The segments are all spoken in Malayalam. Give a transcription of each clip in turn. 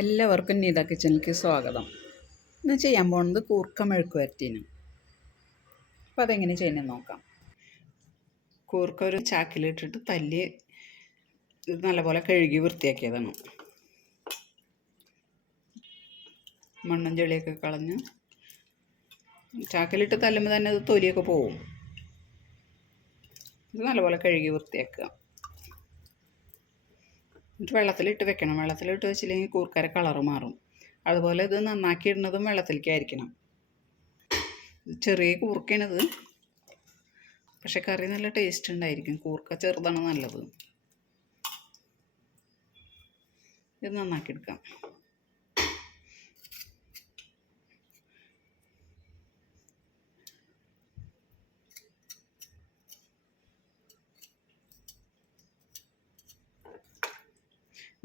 എല്ലാവർക്കും നീത കിച്ചണിലേക്ക് സ്വാഗതം. ഇന്ന് ചെയ്യാൻ പോകുന്നത് കൂർക്ക മെഴുക്ക് വരട്ടീന്. അപ്പോൾ അതെങ്ങനെ ചെയ്യുന്നത് നോക്കാം. കൂർക്ക ഒരു ചാക്കിലിട്ടിട്ട് തല്ലി ഇത് നല്ലപോലെ കഴുകി വൃത്തിയാക്കിയതാണ്. മണ്ണും ചെളിയൊക്കെ കളഞ്ഞ് ചാക്കിലിട്ട് തല്ലുമ്പോൾ തന്നെ അത് തൊലിയൊക്കെ പോവും. ഇത് നല്ലപോലെ കഴുകി വൃത്തിയാക്കുക. എന്നിട്ട് വെള്ളത്തിലിട്ട് വെക്കണം. വെള്ളത്തിലിട്ട് വെച്ചില്ലെങ്കിൽ കൂർക്കര കളറ് മാറും. അതുപോലെ ഇത് നന്നാക്കി ഇടുന്നതും വെള്ളത്തിലേക്കായിരിക്കണം. ചെറിയ കൂർക്കയാണിത് പക്ഷെ കറി നല്ല ടേസ്റ്റ് ഉണ്ടായിരിക്കും. കൂർക്ക ചെറുതാണ് നല്ലത്. ഇത് നന്നാക്കി എടുക്കാം.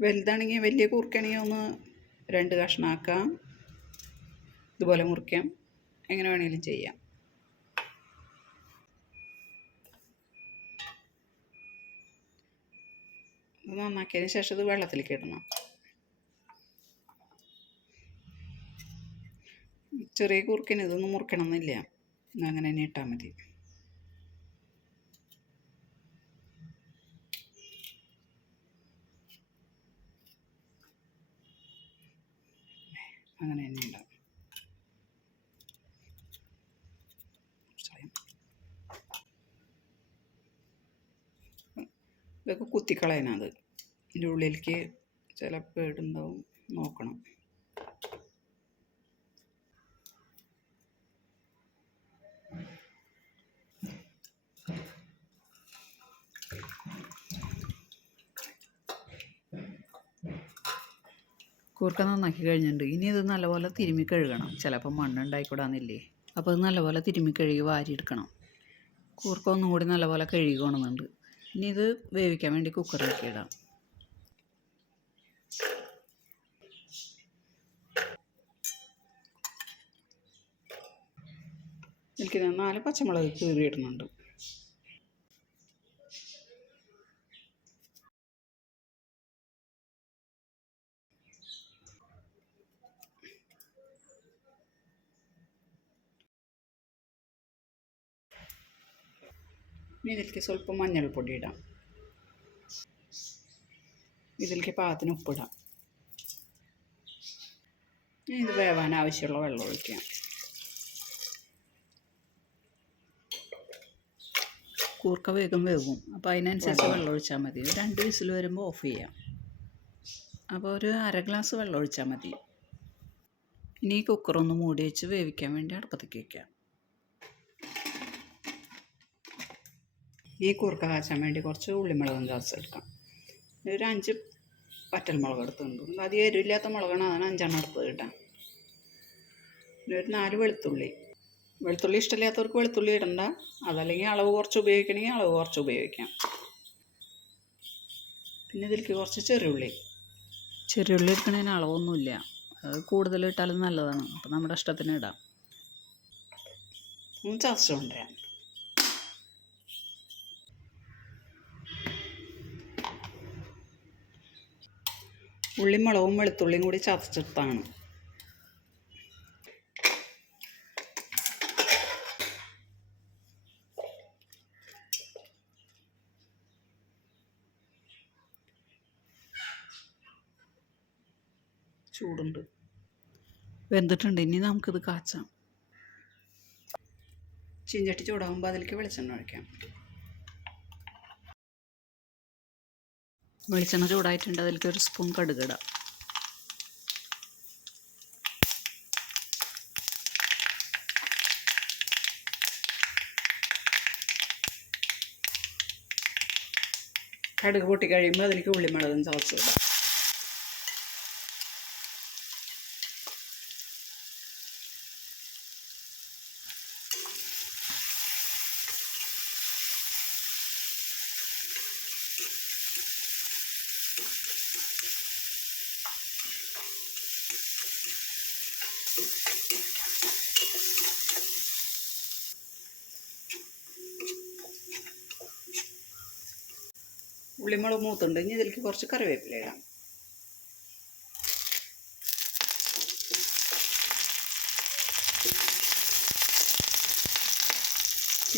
വലുതാണെങ്കിൽ വലിയ കുറുക്കണി ഒന്ന് രണ്ട് കഷ്ണമാക്കാം. ഇതുപോലെ മുറിക്കാം. എങ്ങനെ വേണമെങ്കിലും ചെയ്യാം. ഇത് നന്നാക്കിയതിന് ശേഷം ഇത് വെള്ളത്തിലേക്ക് ഇടണം. ചെറിയ കുറുക്കിന് ഇതൊന്നും മുറിക്കണം എന്നില്ല അങ്ങനെ തന്നെ ഇട്ടാൽ മതി. അങ്ങനെ തന്നെ ഉണ്ടാവും ഇതൊക്കെ കുത്തിക്കളയണത് ഇതിന്റെ ഉള്ളിലേക്ക് ചില പേടുണ്ടാവും. നോക്കണം. കൂർക്ക നന്നാക്കി കഴിഞ്ഞിട്ടുണ്ട്. ഇനി ഇത് നല്ലപോലെ തിരുമ്മി കഴുകണം. ചിലപ്പോൾ മണ്ണുണ്ടായിക്കൂടാന്നില്ലേ? അപ്പോൾ ഇത് നല്ലപോലെ തിരുമ്മി കഴുകി വാരിയെടുക്കണം. കൂർക്ക ഒന്നും കൂടി നല്ലപോലെ കഴുകി കൊണ്ടുവന്നുണ്ട് ഇനി ഇത് വേവിക്കാൻ വേണ്ടി കുക്കറിലേക്ക് ഇടാം. എനിക്ക് നാല് പച്ചമുളക് കീറിയിടുന്നുണ്ട്. ഇനി ഇതിലേക്ക് സ്വല്പം മഞ്ഞൾപ്പൊടി ഇടാം. ഇതിലേക്ക് പാകത്തിന് ഉപ്പിടാം. ഇനി ഇത് വേവാൻ ആവശ്യമുള്ള വെള്ളം ഒഴിക്കാം. കൂർക്ക വേഗം വേവും. അപ്പോൾ അതിനനുസരിച്ച് വെള്ളം ഒഴിച്ചാൽ മതി. രണ്ട് വിസിൽ വരുമ്പോൾ ഓഫ് ചെയ്യാം. അപ്പോൾ ഒരു അര ഗ്ലാസ് വെള്ളം ഒഴിച്ചാൽ മതി. ഇനി കുക്കറൊന്ന് മൂടി വെച്ച് വേവിക്കാൻ വേണ്ടി അടുപ്പത്തേക്ക് വയ്ക്കാം ഈ കൂർക്ക കാച്ചാൻ വേണ്ടി കുറച്ച് ഉള്ളിമുളകും ചതച്ചെടുക്കാം ഒരു അഞ്ച് പറ്റൽമുളക് എടുത്തിട്ടുണ്ട് അധികം എരിവില്ലാത്ത മുളകാണ്. അതിന് അഞ്ചെണ്ണം എടുത്തത് കിട്ടാം. പിന്നെ ഒരു നാല് വെളുത്തുള്ളി. വെളുത്തുള്ളി ഇഷ്ടമില്ലാത്തവർക്ക് വെളുത്തുള്ളി ഇടണ്ട. അതല്ലെങ്കിൽ അളവ് കുറച്ച് ഉപയോഗിക്കണമെങ്കിൽ അളവ് കുറച്ച് ഉപയോഗിക്കാം. പിന്നെ ഇതിലേക്ക് കുറച്ച് ചെറിയുള്ളി. ചെറിയുള്ളി എടുക്കണതിന് അളവൊന്നുമില്ല. അത് കൂടുതൽ ഇട്ടാലും നല്ലതാണ്. അപ്പം നമ്മുടെ ഇഷ്ടത്തിന് ഇടാം. ഒന്ന് ചതച്ച് കൊണ്ടുവരാം ഉള്ളിയും മുളകും വെളുത്തുള്ളിയും കൂടി ചതച്ചെടുത്താണ്. ചൂടുണ്ട്. വെന്തിട്ടുണ്ട്. ഇനി നമുക്കിത് കാച്ചാം. ചീഞ്ചട്ടി ചൂടാകുമ്പോൾ അതിലേക്ക് വെളിച്ചെണ്ണ ഒഴിക്കാം. വെളിച്ചെണ്ണ ചൂടായിട്ടുണ്ട്. അതിലേക്ക് ഒരു സ്പൂൺ കടുകിടാം കടുക് പൊട്ടി കഴിയുമ്പോൾ അതിലേക്ക് ഉള്ളിമുളകും ചതച്ചിടാം ഉള്ളിമുളക് മൂത്തുണ്ട്. ഇനി ഇതിലേക്ക് കുറച്ച് കറിവേപ്പില ഇടാം.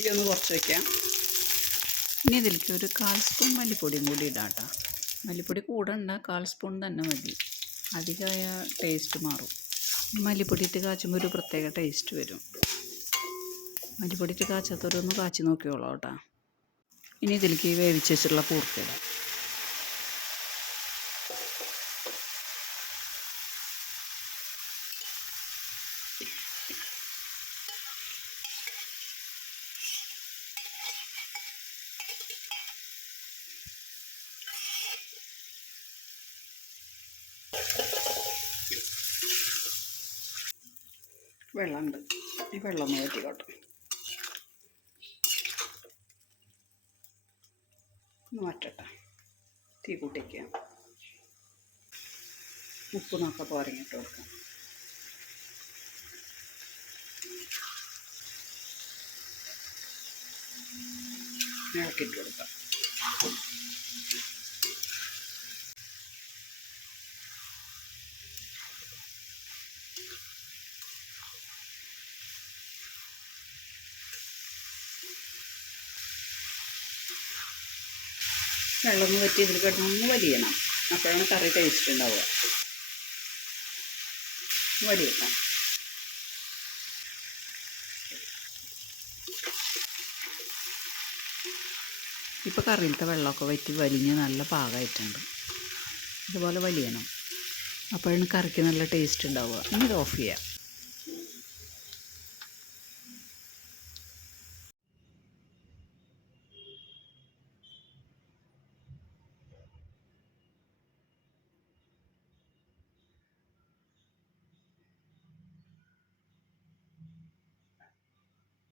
ഇതൊന്ന് കുറച്ച് വയ്ക്കാം ഇനി ഇതിലേക്ക് ഒരു കാൽ സ്പൂൺ മല്ലിപ്പൊടിയും കൂടി ഇടാം കേട്ടോ. മല്ലിപ്പൊടി കൂടെ ഉണ്ട കാൽ സ്പൂൺ തന്നെ മതി. അധികമായ ടേസ്റ്റ് മാറും. മല്ലിപ്പൊടി ഇട്ട് കാച്ചുമ്പോൾ ഒരു പ്രത്യേക ടേസ്റ്റ് വരും. മല്ലിപ്പൊടി ഇട്ട് കാച്ചാത്തവരൊന്ന് കാച്ചി നോക്കിയോളാം കേട്ടോ. ഇനി ഇതിലേക്ക് വേവിച്ച് വെച്ചിട്ടുള്ള കൂർക്കയിടാം വെള്ളമുണ്ട്. ഈ വെള്ളം ഒന്ന് ഒന്ന് വറ്റട്ടെ തീ കൂട്ടിക്കുക. ഉപ്പ് നോക്കാം പോരങ്ങിട്ട് കൊടുക്കാം ഇളക്കിയിട്ട് കൊടുക്കാം വെള്ളം വറ്റി ഇതിൽ കിടന്നൊന്ന് വലിയണം. അപ്പോഴാണ് കറി ടേസ്റ്റ് ഉണ്ടാവുക. വലിയണം ഇപ്പോൾ കറിയിലത്തെ വെള്ളമൊക്കെ വറ്റി വലിഞ്ഞ് നല്ല പാകമായിട്ടുണ്ട്. ഇതുപോലെ വലിയണം. അപ്പോഴാണ് കറിക്ക് നല്ല ടേസ്റ്റ് ഉണ്ടാവുക. ഇനി ഇത് ഓഫ് ചെയ്യാം.